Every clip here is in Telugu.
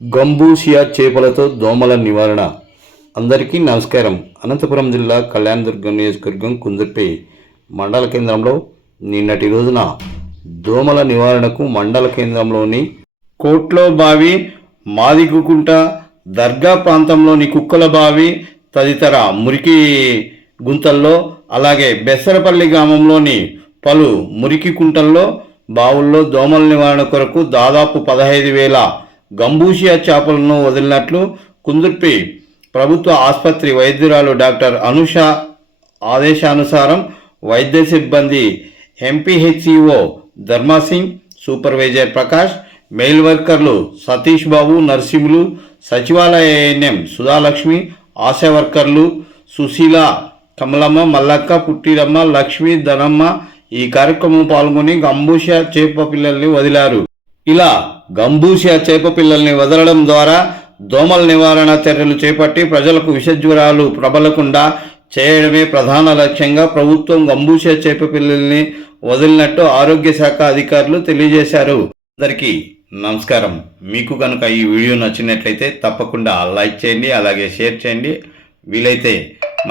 గంబూసియా చేపలతో దోమల నివారణ. అందరికీ నమస్కారం. అనంతపురం జిల్లా కళ్యాణదుర్గం నియోజకవర్గం కుందుర్పి మండల కేంద్రంలో నిన్నటి రోజున దోమల నివారణకు మండల కేంద్రంలోని కోట్లో బావి, మాదిగుకుంట, దర్గా ప్రాంతంలోని కుక్కల బావి తదితర మురికి గుంతల్లో, అలాగే బెస్సరపల్లి గ్రామంలోని పలు మురికి కుంటల్లో, బావుల్లో దోమల నివారణ కొరకు దాదాపు 15,000 గంబూసియా చేపలను వదిలినట్లు కుందుర్పి ప్రభుత్వ ఆసుపత్రి వైద్యురాలు డాక్టర్ అనుష ఆదేశానుసారం వైద్య సిబ్బంది ఎంపీహెచ్సిఓ ధర్మాసింగ్, సూపర్వైజర్ ప్రకాష్, మెయిల్ వర్కర్లు సతీష్ బాబు, నర్సింహులు, సచివాలయ ఏఎన్ఎం సుధాలక్ష్మి, ఆశా వర్కర్లు సుశీల, కమలమ్మ, మల్లక్క, పుట్టిరమ్మ, లక్ష్మి, ధనమ్మ ఈ కార్యక్రమం పాల్గొని గంబూసియా చేప పిల్లల్ని వదిలారు. ఇలా గంబూసియా చేప పిల్లల్ని వదలడం ద్వారా దోమల నివారణ చర్యలు చేపట్టి ప్రజలకు విషజ్వరాలు ప్రబలకుండా చేయడమే ప్రధాన లక్ష్యంగా ప్రభుత్వం గంబూసియా చేప పిల్లల్ని వదిలినట్టు ఆరోగ్య శాఖ అధికారులు తెలియజేశారు. అందరికీ నమస్కారం. మీకు కనుక ఈ వీడియో నచ్చినట్లయితే తప్పకుండా లైక్ చేయండి, అలాగే షేర్ చేయండి. వీలైతే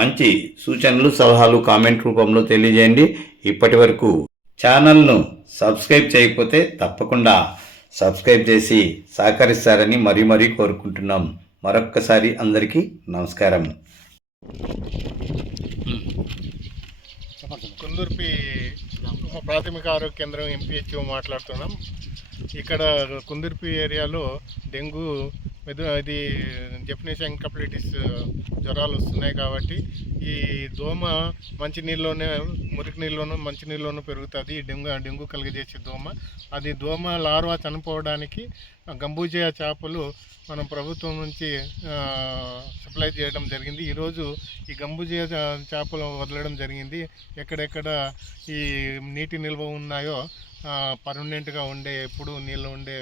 మంచి సూచనలు, సలహాలు కామెంట్ రూపంలో తెలియజేయండి. ఇప్పటి వరకు ఛానల్ను సబ్స్క్రైబ్ చేయకపోతే తప్పకుండా సబ్స్క్రైబ్ చేసి సహకరిస్తారని మరీ కోరుకుంటున్నాం. మరొక్కసారి అందరికీ నమస్కారం. కుందుర్పి ప్రాథమిక ఆరోగ్య కేంద్రం ఎంపీహెచ్ఓ మాట్లాడుతున్నాం. ఇక్కడ కుందుర్పి ఏరియాలో డెంగ్యూ, ఇది జపనీస్ ఎన్కెఫలైటిస్ జ్వరాలు వస్తున్నాయి. కాబట్టి ఈ దోమ మంచినీళ్ళలోనే, మురికి నీళ్ళలోనూ మంచినీళ్ళలోనూ పెరుగుతుంది. డెంగ్యూ కలిగజేసే దోమ. అది దోమ లార్వా చనిపోవడానికి గంబూసియా చేపలు మనం ప్రభుత్వం నుంచి సప్లై చేయడం జరిగింది. ఈరోజు ఈ గంబూసియా చేపలు వదలడం జరిగింది. ఎక్కడెక్కడ ఈ నీటి నిల్వ ఉన్నాయో పర్మనెంట్గా ఉండే, ఎప్పుడు నీళ్ళు ఉండే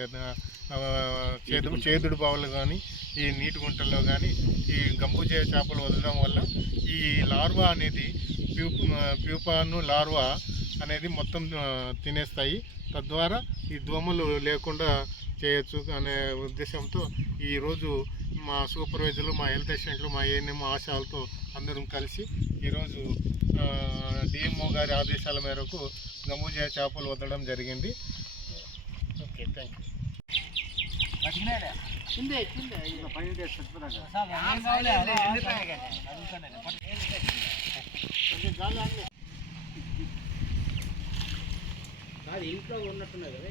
చేదుడు బావులు కానీ, ఈ నీటి గుంటల్లో కానీ ఈ గంబూసియా చేపలు వదలడం వల్ల ఈ లార్వా అనేది ప్యూపాను లార్వా అనేది మొత్తం తినేస్తాయి. తద్వారా ఈ దోమలు లేకుండా చేయొచ్చు అనే ఉద్దేశంతో ఈరోజు మా సూపర్వైజర్లు, మా హెల్త్ అసిస్టెంట్లు, మా ఏఎన్ఎం ఆశాలతో అందరం కలిసి ఈరోజు డిఎంఓ గారి ఆదేశాల మేరకు గంబూసియా చేపలు వదలడం జరిగింది. Okay, thank you. ఇంట్లో ఉన్నట్టున్నాయి కదా,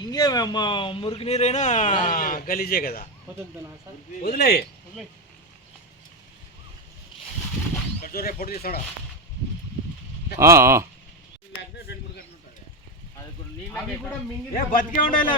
ఇంకేమమ్మా మురికి నీరైనా గలీజే కదా, వదిలే పొడి తీసాడా బతికే ఉండాలి.